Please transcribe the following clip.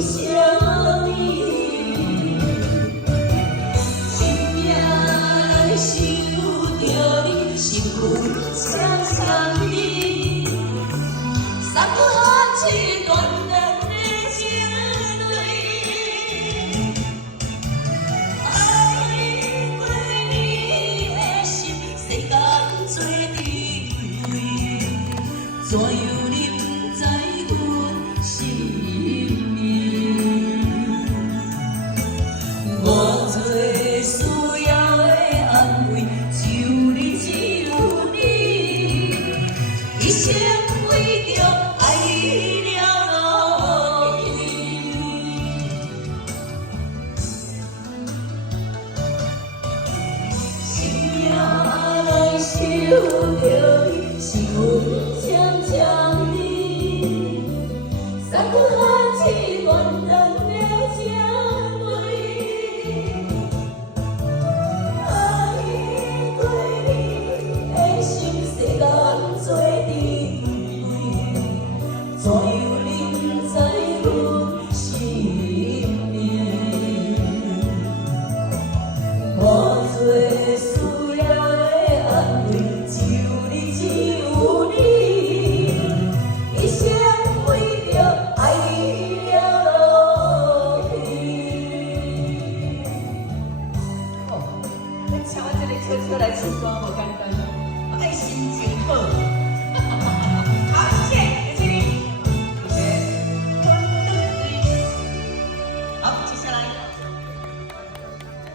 想你，真命想着你，心困常常你，三番七段咱的情泪，爱过你的心，世间做滴泪，怎样你不知阮心意？我最需要的安慰，只有你，只有你，一生为着爱你了落去。心命来想着你，心阮常常你，三番七段咱的情泪，爱过你的心，世间做滴泪，怎样你不知阮心意？我最需要的安慰，只有你，只有你，一生为着爱你了落去。哦，你唱我这个悄悄来唱歌，无简单。